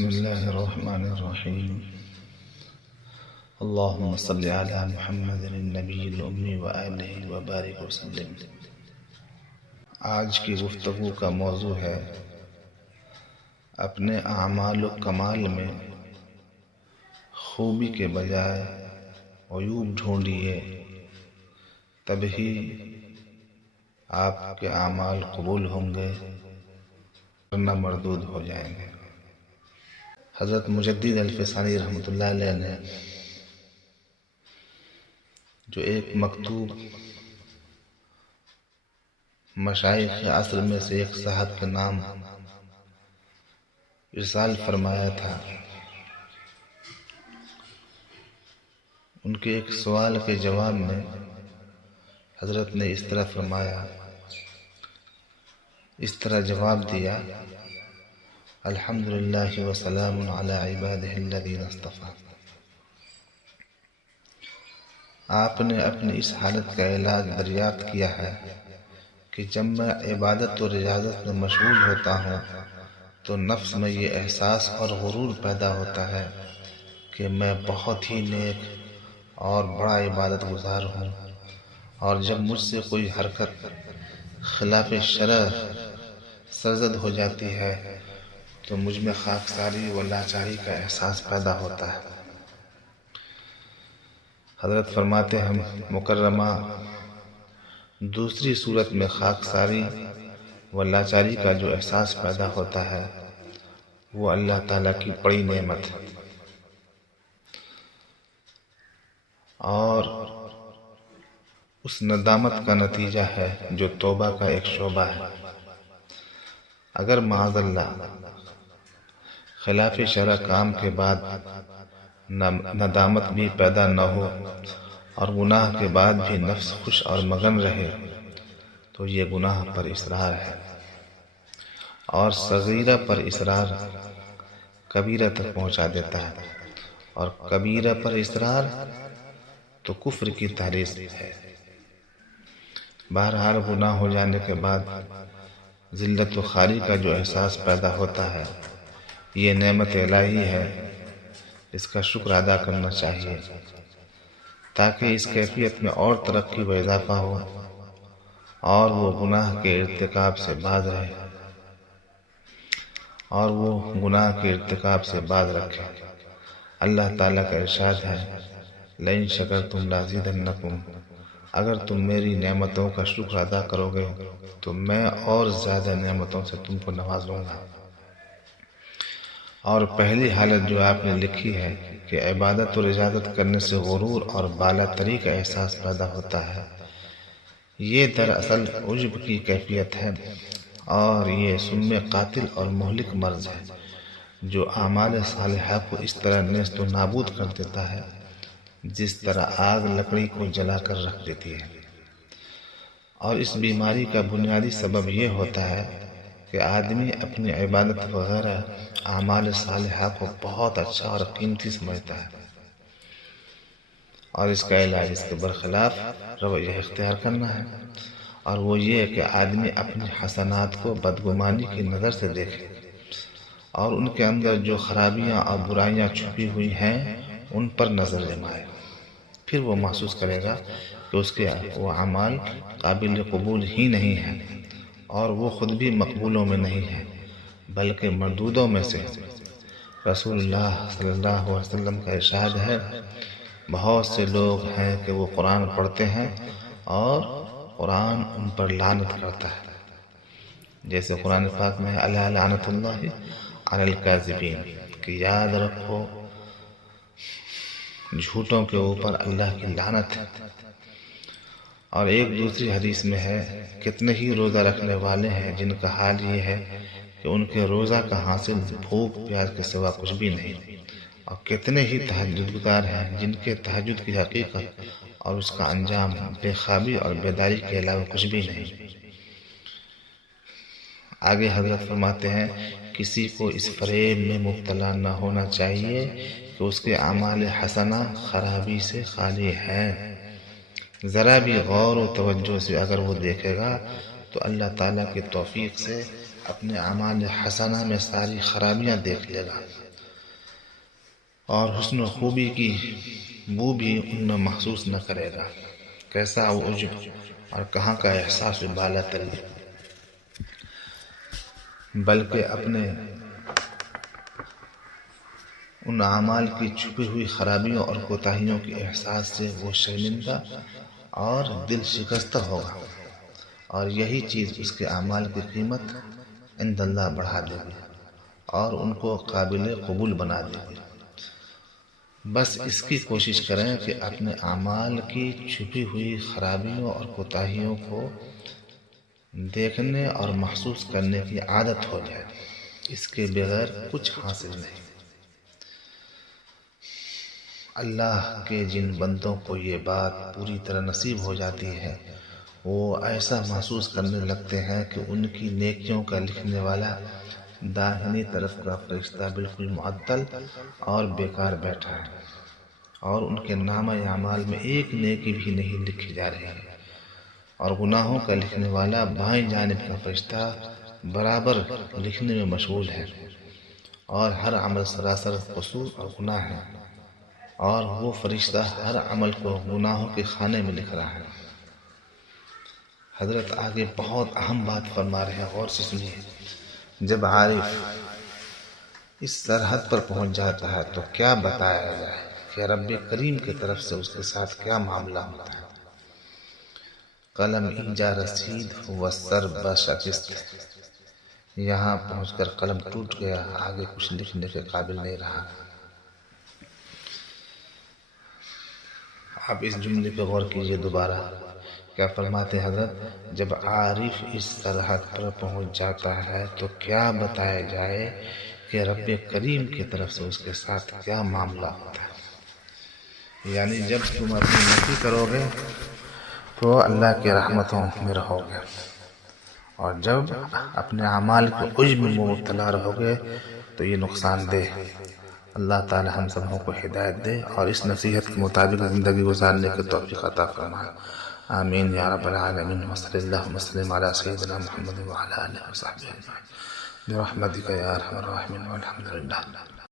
بسم اللہ الرحمن الرحیم اللہم صلی علی محمد النبی الأمی وآلہ وبارک وسلم۔ آج کی گفتگو کا موضوع ہے اپنے اعمال و کمال میں خوبی کے بجائے عیوب ڈھونڈیے، تبھی آپ کے اعمال قبول ہوں گے ورنہ مردود ہو جائیں گے۔ حضرت مجدد الفسانی رحمۃ اللہ علیہ نے جو ایک مکتوب مشائخ عصر میں سے ایک صاحب کے نام ارسال فرمایا تھا، ان کے ایک سوال کے جواب میں حضرت نے اس طرح فرمایا، اس طرح جواب دیا، الحمدللہ وسلام علی عبادہ الذین اصطفیٰ۔ آپ نے اپنی اس حالت کا علاج دریافت کیا ہے کہ جب میں عبادت و ریاضت میں مشغول ہوتا ہوں تو نفس میں یہ احساس اور غرور پیدا ہوتا ہے کہ میں بہت ہی نیک اور بڑا عبادت گزار ہوں، اور جب مجھ سے کوئی حرکت خلاف شرع سرزد ہو جاتی ہے تو مجھ میں خاکساری و لاچاری کا احساس پیدا ہوتا ہے۔ حضرت فرماتے ہیں مکرمہ، دوسری صورت میں خاکساری و لاچاری کا جو احساس پیدا ہوتا ہے وہ اللہ تعالیٰ کی بڑی نعمت ہے، اور اس ندامت کا نتیجہ ہے جو توبہ کا ایک شعبہ ہے۔ اگر معاذ اللہ خلاف شرع کام کے بعد ندامت بھی پیدا نہ ہو اور گناہ کے بعد بھی نفس خوش اور مگن رہے تو یہ گناہ پر اصرار ہے، اور صغیرہ پر اصرار کبیرہ تک پہنچا دیتا ہے، اور کبیرہ پر اصرار تو کفر کی تحریض ہے۔ بہرحال گناہ ہو جانے کے بعد ذلت و خواری کا جو احساس پیدا ہوتا ہے یہ نعمت الہی ہے، اس کا شکر ادا کرنا چاہیے تاکہ اس کیفیت میں اور ترقی و اضافہ ہو اور وہ گناہ کے ارتکاب سے باز رکھے۔ اللہ تعالیٰ کا ارشاد ہے، لئن شکرتم لازیدنکم، اگر تم میری نعمتوں کا شکر ادا کرو گے تو میں اور زیادہ نعمتوں سے تم کو نوازوں گا۔ اور پہلی حالت جو آپ نے لکھی ہے کہ عبادت و رجادت کرنے سے غرور اور بالا تری کا احساس پیدا ہوتا ہے، یہ دراصل عجب کی کیفیت ہے، اور یہ سم قاتل اور مہلک مرض ہے جو اعمال صالحہ کو اس طرح نیست و نابود کر دیتا ہے جس طرح آگ لکڑی کو جلا کر رکھ دیتی ہے۔ اور اس بیماری کا بنیادی سبب یہ ہوتا ہے کہ آدمی اپنی عبادت وغیرہ اعمال صالحہ کو بہت اچھا اور قیمتی سمجھتا ہے، اور اس کا علاج اس کے برخلاف رویہ اختیار کرنا ہے، اور وہ یہ کہ آدمی اپنی حسنات کو بدگمانی کی نظر سے دیکھے اور ان کے اندر جو خرابیاں اور برائیاں چھپی ہوئی ہیں ان پر نظر جمائے۔ پھر وہ محسوس کرے گا کہ اس کے وہ اعمال قابل قبول ہی نہیں ہیں، اور وہ خود بھی مقبولوں میں نہیں ہے بلکہ مردودوں میں سے۔ رسول اللہ صلی اللہ علیہ وسلم کا ارشاد ہے، بہت سے لوگ ہیں کہ وہ قرآن پڑھتے ہیں اور قرآن ان پر لعنت کرتا ہے، جیسے قرآن پاک میں الا لعنت اللہ علی الکاذبین، کہ یاد رکھو جھوٹوں کے اوپر اللہ کی لعنت ہے۔ اور ایک دوسری حدیث میں ہے، کتنے ہی روزہ رکھنے والے ہیں جن کا حال یہ ہے کہ ان کے روزہ کا حاصل بھوک پیاس کے سوا کچھ بھی نہیں، اور کتنے ہی تہجد گزار ہیں جن کے تہجد کی حقیقت اور اس کا انجام بے خوابی اور بیداری کے علاوہ کچھ بھی نہیں۔ آگے حضرت فرماتے ہیں، کسی کو اس فریب میں مبتلا نہ ہونا چاہیے کہ اس کے اعمال حسنہ خرابی سے خالی ہیں۔ ذرا بھی غور و توجہ سے اگر وہ دیکھے گا تو اللہ تعالیٰ کی توفیق سے اپنے اعمال حسنہ میں ساری خرابیاں دیکھ لے گا، اور حسن و خوبی کی بو بھی ان میں محسوس نہ کرے گا۔ کیسا وہ عجب اور کہاں کا احساس بالا تری، بلکہ اپنے ان اعمال کی چھپی ہوئی خرابیوں اور کوتاہیوں کے احساس سے وہ شرمندہ اور دل شکستہ ہوگا، اور یہی چیز اس کے اعمال کی قیمت عند اللہ بڑھا دے گی اور ان کو قابل قبول بنا دے گی۔ بس اس کی کوشش کریں کہ اپنے اعمال کی چھپی ہوئی خرابیوں اور کوتاہیوں کو دیکھنے اور محسوس کرنے کی عادت ہو جائے، اس کے بغیر کچھ حاصل نہیں۔ اللہ کے جن بندوں کو یہ بات پوری طرح نصیب ہو جاتی ہے، وہ ایسا محسوس کرنے لگتے ہیں کہ ان کی نیکیوں کا لکھنے والا داہنی طرف کا فرشتہ بالکل معطل اور بیکار بیٹھا ہے، اور ان کے نامہ اعمال میں ایک نیکی بھی نہیں لکھی جا رہی ہے، اور گناہوں کا لکھنے والا بائیں جانب کا فرشتہ برابر لکھنے میں مشغول ہے، اور ہر عمل سراسر قصور اور گناہ ہے، اور وہ فرشتہ ہر عمل کو گناہوں کے خانے میں لکھ رہا ہے۔ حضرت آگے بہت اہم بات فرما رہے ہیں، غور سے سنیے۔ جب عارف اس سرحد پر پہنچ جاتا ہے تو کیا بتایا جائے کہ رب کریم کی طرف سے اس کے ساتھ کیا معاملہ ہوتا ہے۔ قلم اینجا رسید و سر بشکست، یہاں پہنچ کر قلم ٹوٹ گیا، آگے کچھ لکھنے کے قابل نہیں رہا۔ آپ اس جملے پہ غور کیجئے دوبارہ، کیا فرماتے ہیں حضرت؟ جب عارف اس سرحد پر پہنچ جاتا ہے تو کیا بتایا جائے کہ رب کریم کی طرف سے اس کے ساتھ کیا معاملہ ہوتا ہے۔ یعنی جب تم اپنی نیکی کرو گے تو اللہ کی رحمتوں میں رہو گے، اور جب اپنے اعمال کے عجب میں مبتلا رہو گے تو یہ نقصان دہ۔ اللہ تعالی ہم سبوں کو ہدایت دے اور اس نصیحت کے مطابق زندگی گزارنے کی توفیق عطا فرمائے۔ آمین یا رب العالمین، وصلی اللہ وسلم علی سیدنا محمد وعلی آلہ وصحبہ اجمعین برحمتک یا ارحم الراحمین، والحمد للہ۔